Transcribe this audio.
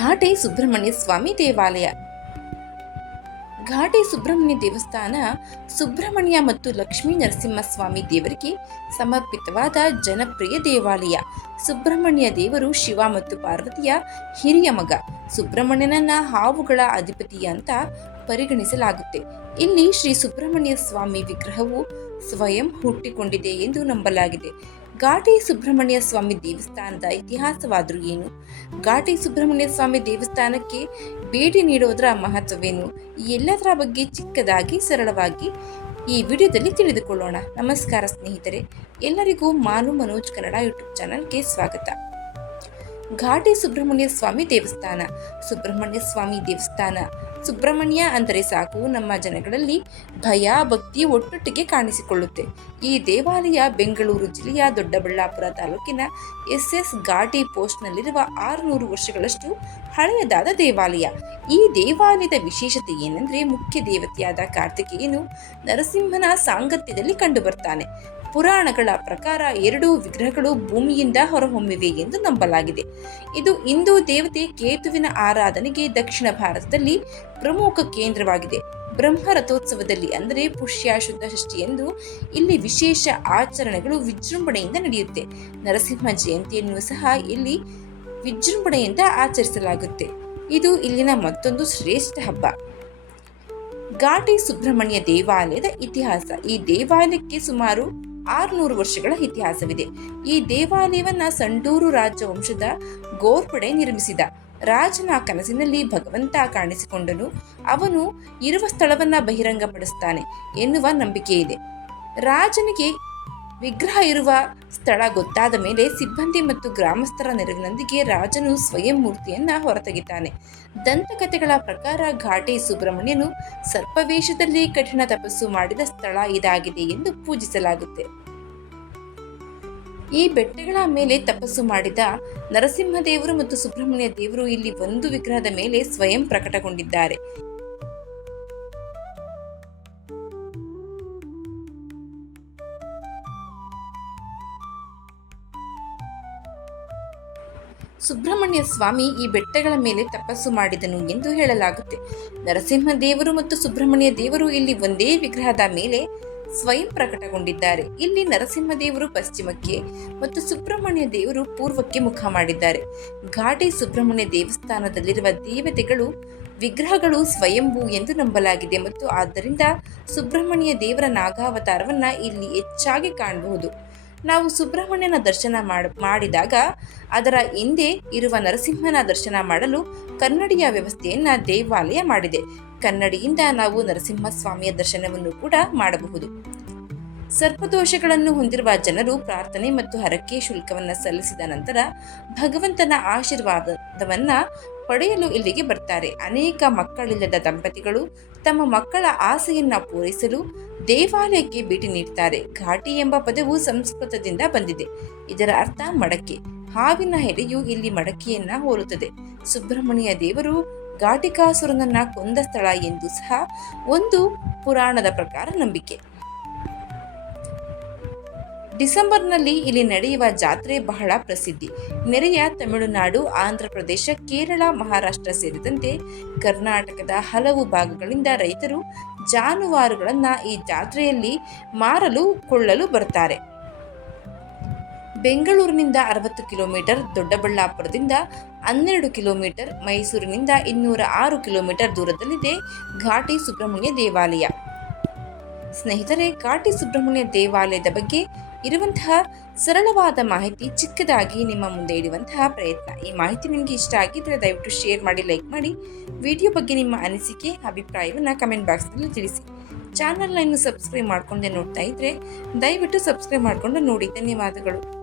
ಘಾಟೆ ಸುಬ್ರಹ್ಮಣ್ಯ ಸ್ವಾಮಿ ದೇವಾಲಯ. ಘಾಟೆ ಸುಬ್ರಹ್ಮಣ್ಯ ದೇವಸ್ಥಾನ ಸುಬ್ರಹ್ಮಣ್ಯ ಮತ್ತು ಲಕ್ಷ್ಮೀ ನರಸಿಂಹಸ್ವಾಮಿ ದೇವರಿಗೆ ಸಮರ್ಪಿತವಾದ ಜನಪ್ರಿಯ ದೇವಾಲಯ. ಸುಬ್ರಹ್ಮಣ್ಯ ದೇವರು ಶಿವ ಮತ್ತು ಪಾರ್ವತಿಯ ಹಿರಿಯ ಮಗ. ಸುಬ್ರಹ್ಮಣ್ಯನನ್ನ ಹಾವುಗಳ ಅಧಿಪತಿ ಅಂತ ಪರಿಗಣಿಸಲಾಗುತ್ತೆ. ಇಲ್ಲಿ ಶ್ರೀ ಸುಬ್ರಹ್ಮಣ್ಯ ಸ್ವಾಮಿ ವಿಗ್ರಹವು ಸ್ವಯಂ ಹುಟ್ಟಿಕೊಂಡಿದೆ ಎಂದು ನಂಬಲಾಗಿದೆ. ಘಾಟಿ ಸುಬ್ರಹ್ಮಣ್ಯ ಸ್ವಾಮಿ ದೇವಸ್ಥಾನದ ಇತಿಹಾಸವಾದರೂ ಏನು? ಘಾಟಿ ಸುಬ್ರಹ್ಮಣ್ಯ ಸ್ವಾಮಿ ದೇವಸ್ಥಾನಕ್ಕೆ ಭೇಟಿ ನೀಡೋದರ ಮಹತ್ವವೇನು? ಈ ಎಲ್ಲದರ ಬಗ್ಗೆ ಚಿಕ್ಕದಾಗಿ, ಸರಳವಾಗಿ ಈ ವಿಡಿಯೋದಲ್ಲಿ ತಿಳಿದುಕೊಳ್ಳೋಣ. ನಮಸ್ಕಾರ ಸ್ನೇಹಿತರೆ, ಎಲ್ಲರಿಗೂ ಮಾನು ಮನೋಜ್ ಕನ್ನಡ ಯೂಟ್ಯೂಬ್ ಚಾನಲ್ಗೆ ಸ್ವಾಗತ. ಘಾಟಿ ಸುಬ್ರಹ್ಮಣ್ಯ ಸ್ವಾಮಿ ದೇವಸ್ಥಾನ. ಸುಬ್ರಹ್ಮಣ್ಯ ಸ್ವಾಮಿ ದೇವಸ್ಥಾನ. ಸುಬ್ರಹ್ಮಣ್ಯ ಅಂದರೆ ಸಾಕು, ನಮ್ಮ ಜನಗಳಲ್ಲಿ ಭಯ, ಭಕ್ತಿ ಒಟ್ಟೊಟ್ಟಿಗೆ ಕಾಣಿಸಿಕೊಳ್ಳುತ್ತೆ. ಈ ದೇವಾಲಯ ಬೆಂಗಳೂರು ಜಿಲ್ಲೆಯ ದೊಡ್ಡಬಳ್ಳಾಪುರ ತಾಲೂಕಿನ ಎಸ್ ಎಸ್ ಘಾಟಿ ಪೋಸ್ಟ್ನಲ್ಲಿರುವ ಆರುನೂರು ವರ್ಷಗಳಷ್ಟು ಹಳೆಯದಾದ ದೇವಾಲಯ. ಈ ದೇವಾಲಯದ ವಿಶೇಷತೆ ಏನೆಂದರೆ ಮುಖ್ಯ ದೇವತೆಯಾದ ಕಾರ್ತಿಕೇಯನು ನರಸಿಂಹನ ಸಾಂಗತ್ಯದಲ್ಲಿ ಕಂಡುಬರ್ತಾನೆ ಪುರಾಣಗಳ ಪ್ರಕಾರ ಎರಡೂ ವಿಗ್ರಹಗಳು ಭೂಮಿಯಿಂದ ಹೊರಹೊಮ್ಮಿವೆ ಎಂದು ನಂಬಲಾಗಿದೆ. ಇದು ಹಿಂದೂ ದೇವತೆ ಕೇತುವಿನ ಆರಾಧನೆಗೆ ದಕ್ಷಿಣ ಭಾರತದಲ್ಲಿ ಪ್ರಮುಖ ಕೇಂದ್ರವಾಗಿದೆ. ಬ್ರಹ್ಮ ರಥೋತ್ಸವದಲ್ಲಿ ಅಂದರೆ ಪುಷ್ಯ, ಶುದ್ಧ ಷಷ್ಠಿಯಂದು ಇಲ್ಲಿ ವಿಶೇಷ ಆಚರಣೆಗಳು ವಿಜೃಂಭಣೆಯಿಂದ ನಡೆಯುತ್ತೆ. ನರಸಿಂಹ ಜಯಂತಿಯನ್ನು ಸಹ ಇಲ್ಲಿ ವಿಜೃಂಭಣೆಯಿಂದ ಆಚರಿಸಲಾಗುತ್ತೆ. ಇದು ಇಲ್ಲಿನ ಮತ್ತೊಂದು ಶ್ರೇಷ್ಠ ಹಬ್ಬ. ಘಾಟಿ ಸುಬ್ರಹ್ಮಣ್ಯ ದೇವಾಲಯದ ಇತಿಹಾಸ. ಈ ದೇವಾಲಯಕ್ಕೆ ಸುಮಾರು ಆರುನೂರು ವರ್ಷಗಳ ಇತಿಹಾಸವಿದೆ. ಈ ದೇವಾಲಯವನ್ನ ಸಂಡೂರು ರಾಜವಂಶದ ಗೋರ್ಪಡೆ ನಿರ್ಮಿಸಿದ. ರಾಜನ ಕನಸಿನಲ್ಲಿ ಭಗವಂತ ಕಾಣಿಸಿಕೊಂಡನು. ಅವನು ಇರುವ ಸ್ಥಳವನ್ನ ಬಹಿರಂಗಪಡಿಸ್ತಾನೆ ಎನ್ನುವ ನಂಬಿಕೆ ಇದೆ. ರಾಜನಿಗೆ ವಿಗ್ರಹ ಇರುವ ಸ್ಥಳ ಗೊತ್ತಾದ ಮೇಲೆ ಸಿಬ್ಬಂದಿ ಮತ್ತು ಗ್ರಾಮಸ್ಥರ ನೆರವಿನೊಂದಿಗೆ ರಾಜನು ಸ್ವಯಂ ಮೂರ್ತಿಯನ್ನ ಹೊರತೆಗಿತಾನೆ ದಂತಕಥೆಗಳ ಪ್ರಕಾರ ಘಾಟಿ ಸುಬ್ರಹ್ಮಣ್ಯನು ಸರ್ಪವೇಷದಲ್ಲಿ ಕಠಿಣ ತಪಸ್ಸು ಮಾಡಿದ ಸ್ಥಳ ಇದಾಗಿದೆ ಎಂದು ಪೂಜಿಸಲಾಗುತ್ತೆ. ಈ ಬೆಟ್ಟಗಳ ಮೇಲೆ ತಪಸ್ಸು ಮಾಡಿದ ನರಸಿಂಹ ದೇವರು ಮತ್ತು ಸುಬ್ರಹ್ಮಣ್ಯ ದೇವರು ಇಲ್ಲಿ ಒಂದು ವಿಗ್ರಹದ ಮೇಲೆ ಸ್ವಯಂ ಪ್ರಕಟಗೊಂಡಿದ್ದಾರೆ. ಸುಬ್ರಹ್ಮಣ್ಯ ಸ್ವಾಮಿ ಈ ಬೆಟ್ಟಗಳ ಮೇಲೆ ತಪಸ್ಸು ಮಾಡಿದನು ಎಂದು ಹೇಳಲಾಗುತ್ತೆ. ನರಸಿಂಹ ದೇವರು ಮತ್ತು ಸುಬ್ರಹ್ಮಣ್ಯ ದೇವರು ಇಲ್ಲಿ ಒಂದೇ ವಿಗ್ರಹದ ಮೇಲೆ ಸ್ವಯಂ ಪ್ರಕಟಗೊಂಡಿದ್ದಾರೆ. ಇಲ್ಲಿ ನರಸಿಂಹ ದೇವರು ಪಶ್ಚಿಮಕ್ಕೆ ಮತ್ತು ಸುಬ್ರಹ್ಮಣ್ಯ ದೇವರು ಪೂರ್ವಕ್ಕೆ ಮುಖ ಮಾಡಿದ್ದಾರೆ. ಘಾಟಿ ಸುಬ್ರಹ್ಮಣ್ಯ ದೇವಸ್ಥಾನದಲ್ಲಿರುವ ದೇವತೆಗಳು ವಿಗ್ರಹಗಳು ಸ್ವಯಂಭೂ ಎಂದು ನಂಬಲಾಗಿದೆ ಮತ್ತು ಆದ್ದರಿಂದ ಸುಬ್ರಹ್ಮಣ್ಯ ದೇವರ ನಾಗಾವತಾರವನ್ನು ಇಲ್ಲಿ ಹೆಚ್ಚಾಗಿ ಕಾಣಬಹುದು. ನಾವು ಸುಬ್ರಹ್ಮಣ್ಯನ ದರ್ಶನ ಮಾಡಿದಾಗ ಅದರ ಹಿಂದೆ ಇರುವ ನರಸಿಂಹನ ದರ್ಶನ ಮಾಡಲು ಕನ್ನಡಿಯ ವ್ಯವಸ್ಥೆಯನ್ನ ದೇವಾಲಯ ಮಾಡಿದೆ. ಕನ್ನಡಿಯಿಂದ ನಾವು ನರಸಿಂಹ ಸ್ವಾಮಿಯ ದರ್ಶನವನ್ನು ಕೂಡ ಮಾಡಬಹುದು. ಸರ್ಪದೋಷಗಳನ್ನು ಹೊಂದಿರುವ ಜನರು ಪ್ರಾರ್ಥನೆ ಮತ್ತು ಹರಕೆ ಶುಲ್ಕವನ್ನು ಸಲ್ಲಿಸಿದ ನಂತರ ಭಗವಂತನ ಆಶೀರ್ವಾದವನ್ನ ಪಡೆಯಲು ಇಲ್ಲಿಗೆ ಬರ್ತಾರೆ. ಅನೇಕ ಮಕ್ಕಳಿಲ್ಲದ ದಂಪತಿಗಳು ತಮ್ಮ ಮಕ್ಕಳ ಆಸೆಯನ್ನ ಪೂರೈಸಲು ದೇವಾಲಯಕ್ಕೆ ಭೇಟಿ ನೀಡುತ್ತಾರೆ ಘಾಟಿ ಎಂಬ ಪದವು ಸಂಸ್ಕೃತದಿಂದ ಬಂದಿದೆ. ಇದರ ಅರ್ಥ ಮಡಕೆ. ಹಾವಿನ ಹೆಡೆಯು ಇಲ್ಲಿ ಮಡಕೆಯನ್ನ ಹೋಲುತ್ತದೆ. ಸುಬ್ರಹ್ಮಣ್ಯ ದೇವರು ಘಾಟಿಕಾಸುರನನ್ನ ಕೊಂದ ಸ್ಥಳ ಎಂದು ಸಹ ಒಂದು ಪುರಾಣದ ಪ್ರಕಾರ ನಂಬಿಕೆ. ಡಿಸೆಂಬರ್ನಲ್ಲಿ ಇಲ್ಲಿ ನಡೆಯುವ ಜಾತ್ರೆ ಬಹಳ ಪ್ರಸಿದ್ಧಿ. ನೆರೆಯ ತಮಿಳುನಾಡು, ಆಂಧ್ರ ಪ್ರದೇಶ, ಕೇರಳ, ಮಹಾರಾಷ್ಟ್ರ ಸೇರಿದಂತೆ ಕರ್ನಾಟಕದ ಹಲವು ಭಾಗಗಳಿಂದ ರೈತರು ಜಾನುವಾರುಗಳನ್ನು ಈ ಜಾತ್ರೆಯಲ್ಲಿ ಮಾರಲು, ಕೊಳ್ಳಲು ಬರ್ತಾರೆ. ಬೆಂಗಳೂರಿನಿಂದ ಅರವತ್ತು ಕಿಲೋಮೀಟರ್ ದೊಡ್ಡಬಳ್ಳಾಪುರದಿಂದ ಹನ್ನೆರಡು ಕಿಲೋಮೀಟರ್, ಮೈಸೂರಿನಿಂದ ಇನ್ನೂರ ಆರು ಕಿಲೋಮೀಟರ್ ದೂರದಲ್ಲಿದೆ ಘಾಟಿ ಸುಬ್ರಹ್ಮಣ್ಯ ದೇವಾಲಯ. ಸ್ನೇಹಿತರೆ, ಘಾಟಿ ಸುಬ್ರಹ್ಮಣ್ಯ ದೇವಾಲಯದ ಬಗ್ಗೆ ಇರುವಂತಹ ಸರಳವಾದ ಮಾಹಿತಿ, ಚಿಕ್ಕದಾಗಿ ನಿಮ್ಮ ಮುಂದೆ ಇಡುವಂತಹ ಪ್ರಯತ್ನ. ಈ ಮಾಹಿತಿ ನಿಮಗೆ ಇಷ್ಟ ಆಗಿದ್ದರೆ ದಯವಿಟ್ಟು ಶೇರ್ ಮಾಡಿ, ಲೈಕ್ ಮಾಡಿ. ವಿಡಿಯೋ ಬಗ್ಗೆ ನಿಮ್ಮ ಅನಿಸಿಕೆ, ಅಭಿಪ್ರಾಯವನ್ನು ಕಮೆಂಟ್ ಬಾಕ್ಸ್ನಲ್ಲಿ ತಿಳಿಸಿ. ಚಾನಲ್ನ ಇನ್ನು ಸಬ್ಸ್ಕ್ರೈಬ್ ಮಾಡ್ಕೊಂಡೆ ನೋಡ್ತಾ ಇದ್ರೆ ದಯವಿಟ್ಟು ಸಬ್ಸ್ಕ್ರೈಬ್ ಮಾಡಿಕೊಂಡು ನೋಡಿ. ಧನ್ಯವಾದಗಳು.